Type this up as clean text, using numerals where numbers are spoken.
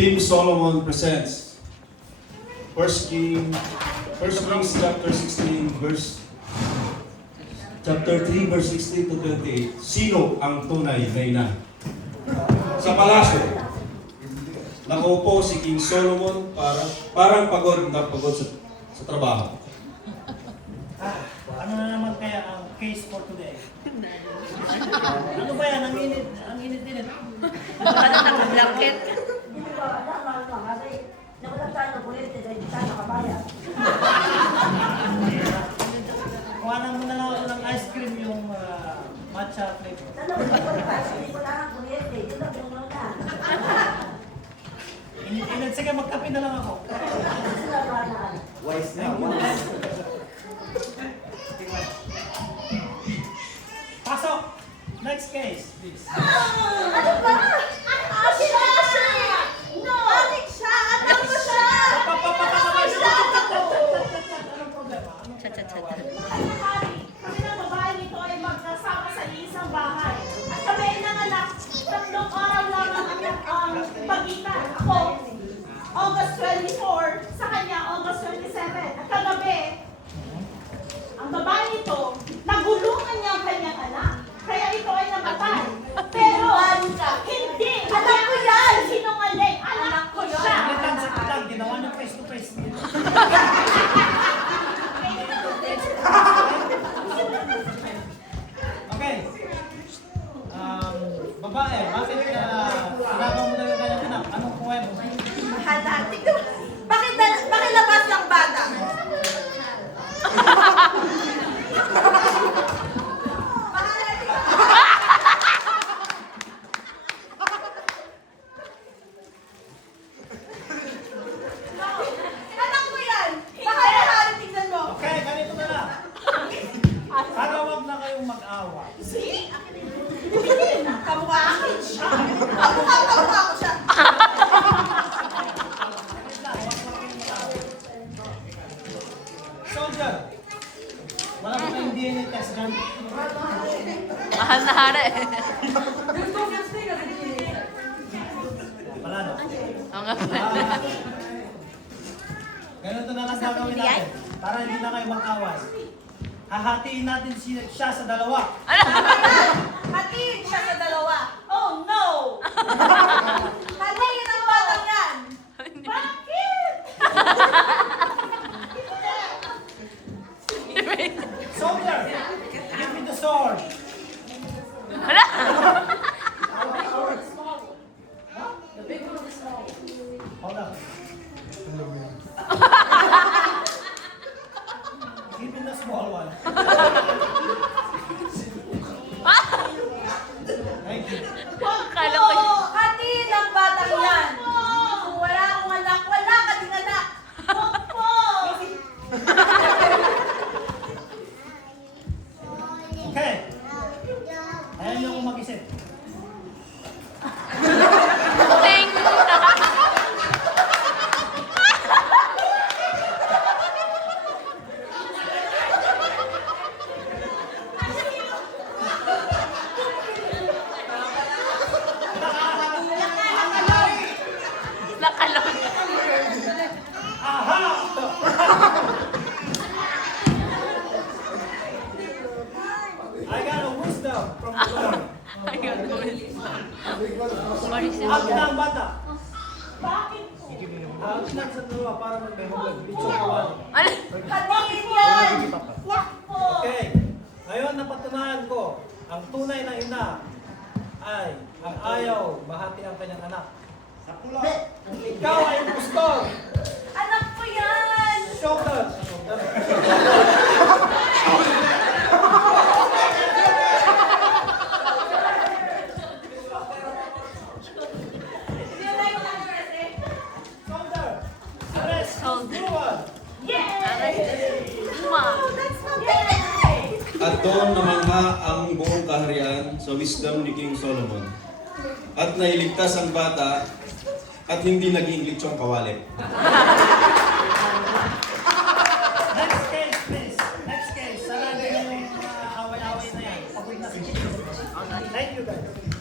Team Solomon presents First Kings chapter 16 verse chapter 3 verse 16 to 28. Sino ang tunay na ina? Sa palasyo, nakaupo si King Solomon parang pagod na pagod sa trabaho. Ano na naman kaya ang case for today? Ano ba yan? Ang init-init. Ano nakablanket? Kuhanan mo na lang ako ng ice cream yung matcha flavor. Init-init. Sige, magkape na lang ako. Wise na, wise. Pasok! Next case, please. Ano ba? No! Bakit siya? Anak ko siya! Anak ko siya! Anong problema? Cha-cha-cha. Kami ng babae nito ay magkasama sa isang bahay. At kami ay nanganak. 3 araw lang ang pagitan. Ako, August 24, sa kanya, August 27. At kagabi, ang babae nito, nagulungan niya ang kanyang anak. Kaya ito ay namatay. Pero, hindi. Anak ko yan! Sinungaling. Anak ko siya. Saglit lang. Ginawa niyo face to face. Okay. Babae, bakit sinagaw mo na yung kanyang anak? Anong kuwento? Mahal, tignan mo. Bakit labas ng bata? Anak mo yan! Baka mahal, tignan mo. Okay, ganito na lang. Para wag na kayong mag-away. See? Kamukha akin siya. Kamukha ko siya. Soldier, wala ba kayong DNA test dyan? Mahal na hara eh. Wala no? Oo nga. Ganito na lang gagawin natin. Para hindi na kayo mag-away. Hahatiin natin siya sa dalawa. Hatiin siya sa dalawa. Oh no! Hatiin ang batang yan. Bakit? Soldier, give me the sword. Wala. Hold on. Give me the small one. Thank you. Akala ko yun. Hatiin ang batang yan. Kung wala akong anak, wala ka ding anak. Huwag po! Okay. Ayaw niyo akong mag-isip. Ting. Nakalog. Aha! I got a wisdom from the Lord. Ayun. Sorry, Out na ang bata. Bakit po? Out na sa dalawa para mag-behog. Litsong kawali. Ano? Hatiin yan! Yak po! Okay. Ngayon napatunayan ko, ang tunay na ina ay ang ayaw bahati ang kanyang anak. Kung ikaw ay gusto, Anak ko yan! shoulder. Shoulder. Arrest. Shoulder. Dual. Yay! Uma. Oh, that's not bad! At doon namangha ang buong kaharian sa wisdom ni King Solomon. At nailigtas ang bata at hindi naging litsong kawali. Next case, please. Next case. Sarado na yung away-away na yan. Pagod na si Thank you, guys.